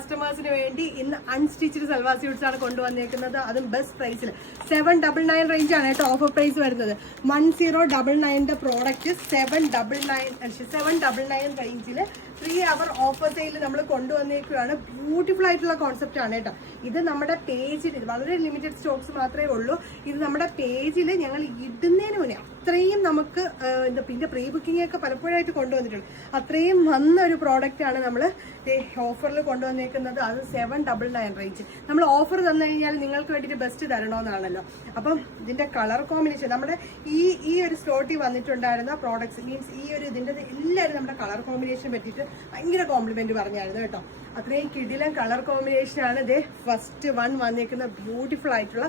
കസ്റ്റമേഴ്സിന് വേണ്ടി ഇന്ന് അൺസ്റ്റിച്ച്ഡ് സൽവാർ സ്യൂട്ട്സ് ആണ് കൊണ്ടുവന്നേക്കുന്നത്. അതും ബെസ്റ്റ് പ്രൈസിൽ 799 റേഞ്ച് ആണ് കേട്ടോ ഓഫർ പ്രൈസ് വരുന്നത്. 1099 പ്രോഡക്റ്റ് 799 റേഞ്ചിൽ 3 hour ഓഫർ സെയിൽ നമ്മൾ കൊണ്ടുവന്നേക്കുകയാണ്. ബ്യൂട്ടിഫുൾ ആയിട്ടുള്ള കോൺസെപ്റ്റ് ആണ് കേട്ടോ. ഇത് നമ്മുടെ പേജിൽ വളരെ ലിമിറ്റഡ് സ്റ്റോക്സ് മാത്രമേ ഉള്ളൂ. ഇത് നമ്മുടെ പേജിൽ ഞങ്ങൾ ഇടുന്നതിന് മുന്നേ അത്രയും നമുക്ക് പിന്നെ പ്രീ ബുക്കിംഗ് ഒക്കെ പലപ്പോഴായിട്ട് കൊണ്ടുവന്നിട്ടുണ്ട്. അത്രയും വന്ന ഒരു പ്രോഡക്റ്റ് ആണ് നമ്മൾ ഓഫറിൽ കൊണ്ടുവന്നേക്കുന്നത്. അത് 799 റേഞ്ച്. നമ്മൾ ഓഫർ തന്നു കഴിഞ്ഞാൽ നിങ്ങൾക്ക് വേണ്ടിയിട്ട് ബെസ്റ്റ് തരണമെന്നാണല്ലോ. അപ്പം ഇതിന്റെ കളർ കോമ്പിനേഷൻ നമ്മുടെ ഈ ഒരു സ്ലോട്ടിൽ വന്നിട്ടുണ്ടായിരുന്ന പ്രോഡക്ട്സ് മീൻസ് ഈ ഒരു ഇതിൻ്റെ എല്ലാവരും നമ്മുടെ കളർ കോമ്പിനേഷൻ പറ്റിയിട്ട് ഭയങ്കര കോംപ്ലിമെന്റ് പറഞ്ഞായിരുന്നു കേട്ടോ. അത്രയും കിടിലൻ കളർ കോമ്പിനേഷൻ ആണ്. ഇതേ ഫസ്റ്റ് വൺ വന്നേക്കുന്ന ബ്യൂട്ടിഫുൾ ആയിട്ടുള്ള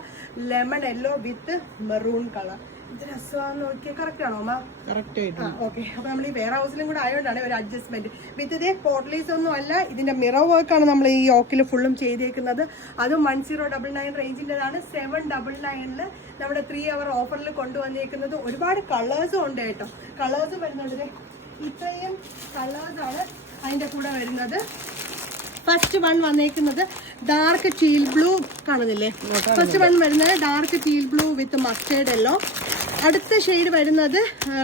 ലെമൺ യെല്ലോ വിത്ത് മെറൂൺ കളർ. ഇത് രസമാണെന്ന് നോക്കിയാൽ കറക്റ്റ് ആണോ അമ്മ? കറക്റ്റ്. ഓക്കെ. അപ്പൊ നമ്മൾ ഈ വെയർ ഹൗസിലും കൂടെ ആയതുകൊണ്ടാണ് ഒരു അഡ്ജസ്റ്റ്മെന്റ്. വിത്ത് ഇതേ പോർട്ട്ലീസ് ഒന്നും അല്ല, ഇതിന്റെ മിറർ വർക്കാണ് നമ്മൾ ഈ യോക്കിൽ ഫുള്ളും ചെയ്തേക്കുന്നത്. അതും 1099 റേഞ്ചിൻ്റെതാണ്. 799 നമ്മുടെ 3 hour ഓഫറിൽ കൊണ്ടുവന്നേക്കുന്നത്. ഒരുപാട് കളേഴ്സും ഉണ്ട് കേട്ടോ. കളേഴ്സ് വരുന്നുണ്ട്. ഇത്രയും കളേഴ്സ് ആണ് അതിന്റെ കൂടെ വരുന്നത്. ഫസ്റ്റ് വൺ വന്നേക്കുന്നത് ഡാർക്ക് ടീൽ ബ്ലൂ കാണുന്നില്ലേ? ഫസ്റ്റ് വൺ വരുന്നത് ഡാർക്ക് ടീൽ ബ്ലൂ വിത്ത് മസ്റ്റേർഡ് യെല്ലോ. അടുത്ത ഷെയ്ഡ് വരുന്നത്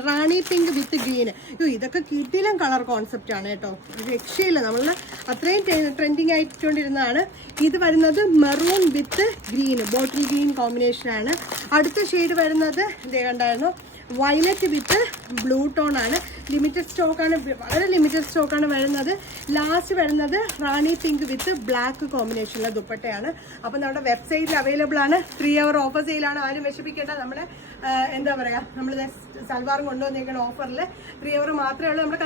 റാണി പിങ്ക് വിത്ത് ഗ്രീൻ. ഇതൊക്കെ കിട്ടിയിലും കളർ കോൺസെപ്റ്റ് ആണ് കേട്ടോ. രക്ഷയില്ല, നമ്മൾ അത്രയും ട്രെൻഡിങ് ആയിക്കൊണ്ടിരുന്നതാണ്. ഇത് വരുന്നത് മെറൂൺ വിത്ത് ഗ്രീൻ, ബോട്ടിൽ ഗ്രീൻ കോമ്പിനേഷൻ ആണ്. അടുത്ത ഷെയ്ഡ് വരുന്നത് ഇതേ കണ്ടായിരുന്നു, വയലറ്റ് വിത്ത് ബ്ലൂ ടോൺ ആണ്. ലിമിറ്റഡ് സ്റ്റോക്കാണ്, വളരെ ലിമിറ്റഡ് സ്റ്റോക്കാണ് വരുന്നത്. ലാസ്റ്റ് വരുന്നത് റാണി പിങ്ക് വിത്ത് ബ്ലാക്ക് കോമ്പിനേഷനിലെ ദുപ്പട്ടയാണ്. അപ്പം നമ്മുടെ വെബ്സൈറ്റിൽ അവൈലബിൾ ആണ്. 3 hour ഓഫർ സെയിലാണ്. ആരും വിഷമിക്കേണ്ട. നമ്മുടെ എന്താ പറയാ, നമ്മൾ സൽവാറും കൊണ്ടുവന്നേക്കുന്ന ഓഫറിൽ 3 hour മാത്രമേ ഉള്ളൂ. നമ്മുടെ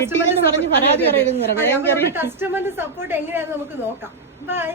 കസ്റ്റമറിന്റെ സപ്പോർട്ട് എങ്ങനെയാണെന്ന് നമുക്ക് നോക്കാം. ബൈ.